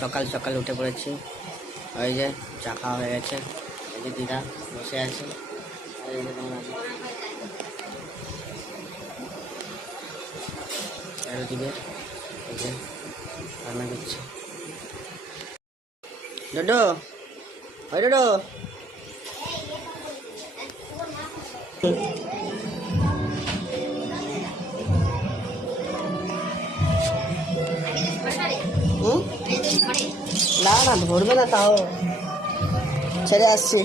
সকাল সকাল উঠে পড়েছি। ওই যে চা খাওয়া হয়ে গেছে, এই যে দিদা বসে আছে, আর এই যে তোমার চারিদিকে এই যে রান্না করছে। ডোডো, ওই ডোডো, না না ধরবে না, তাও ছেড়ে আসছি।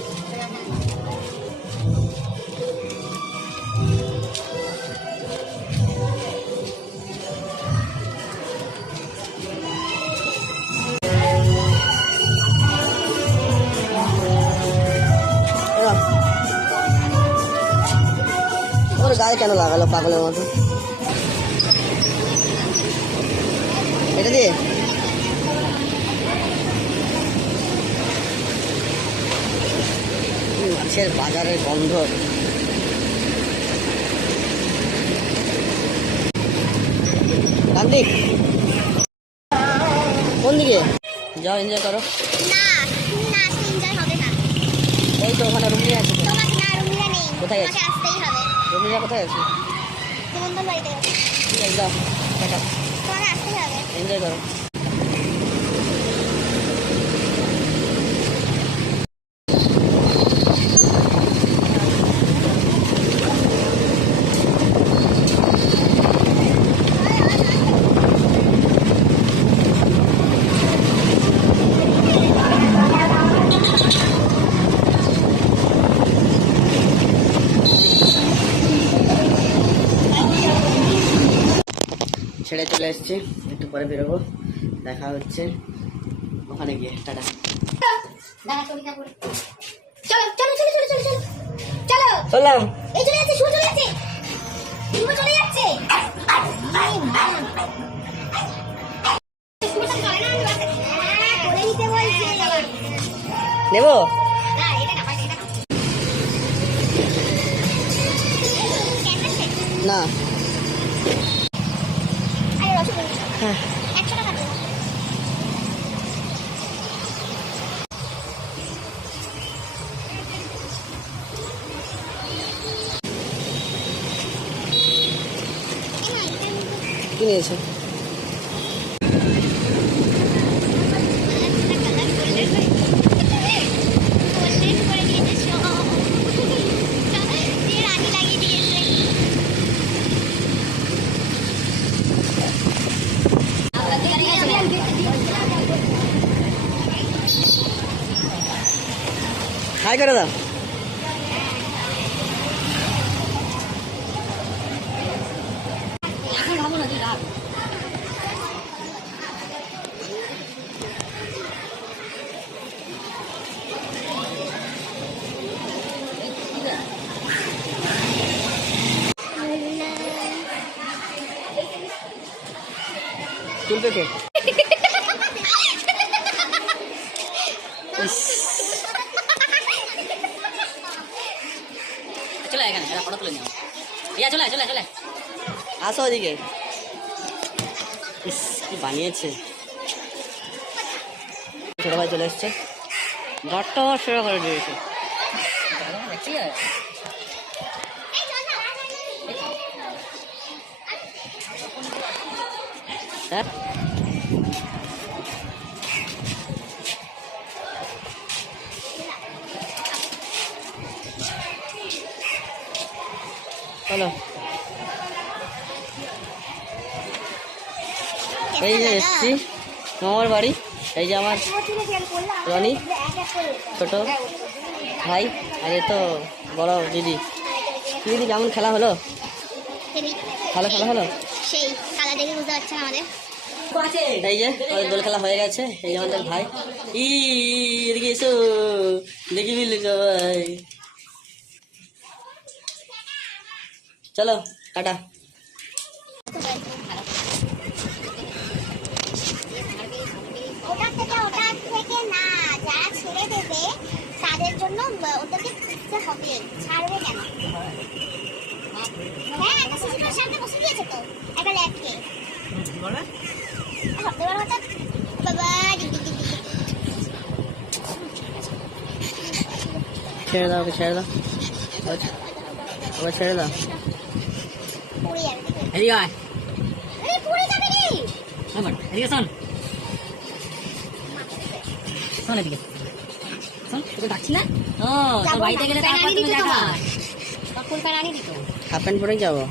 ওর গায়ে কেন লাগালো পাগলের মতো? এটা দিয়ে মাছের বাজারের গন্ধ। কান্দি কোন দিকে যাও, এনজয় করো। ওই তো ওখানে রুমিয়া আছে। কোথায় আছে রুমিয়া? কোথায় আছে? ঠিক আছে যাও, টাটা, এনজয় করো। ছেড়ে চলে এসেছি, একটু পরে বেরোবো, দেখা হচ্ছে ওখানে গিয়ে। টাটা। চললাম। নেবো না। কি নিয়েছো? হাই করে দাও। তুলবে কে? চলে এখানে ফটো তুলে নিও। ইয়া চলে চলে চলে আসো ওদিকে। ইস কি বানিয়েছে। ছোট ভাই চলে এসছে, ঘরটা সেবা করে দিয়েছে। হ্যাঁ চলো। এই যে এসছি আমার বাড়ি, এই যে আমার রনি ছোট ভাই, আর এ তো বড় দিদি। দিদি কেমন খেলা হলো? ভালো খেলা হলো। এই যে আমাদের দোল খেলা হয়ে গেছে। এই যে আমাদের ভাই, এদিকে এসো দেখি মিলে সবাই। চলো টাটা। তাদের জন্য ওদেরকে দিতে হবে, ছাড়বে কেন? হ্যাঁ একটা সিসিটিভির সামনে বসে দিয়েছে তো একটা ল্যাবকে। বাবা ছেড়ে দাও, ওকে ছেড়ে দাও, ওকে ছেড়ে দাও। এদিকে আয়, এদিকে শোন, শোন এদিকে শোন, তোকে ডাকছি না? ও তোর বাড়িতে গেলে তারপর তুমি দেখা। হাফ প্যান্ট পরেই যাবো।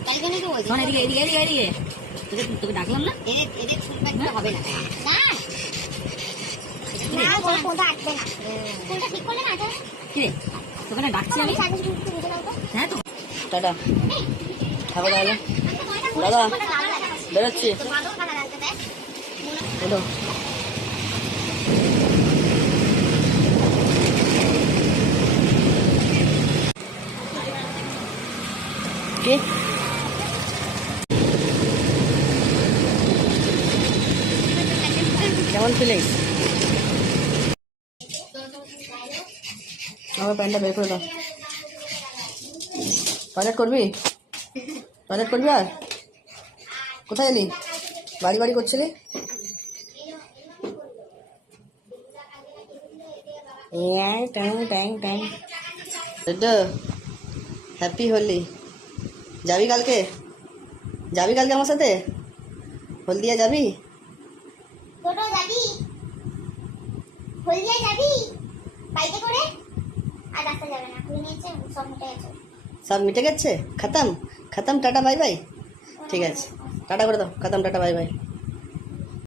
শোন এদিকে, এদিকে এদিকে এদিকে, তোকে ডাকলাম না? হবে না, কিরে তোকে না ডাকছি আমি? হ্যাঁ তো টাটা, থাকো তাহলে। দাদা বেরোচ্ছি, ওঠো। কি কেমন ফিলিংস? আমার প্যান্টটা বের করে দাও। টয়লেট করবি? টয়লেট করবি? আর কোথায় এলি? বাড়ি বাড়ি করছিলি? হ্যাপি হোলি। যাবি কালকে? যাবি কালকে আমার সাথে হলদিয়া? যাবি? সব মিটে গেছে? খতম খতম, টাটা বাই বাই। ঠিক আছে, টাটা করে দাও, খতম, টাটা বাই বাই।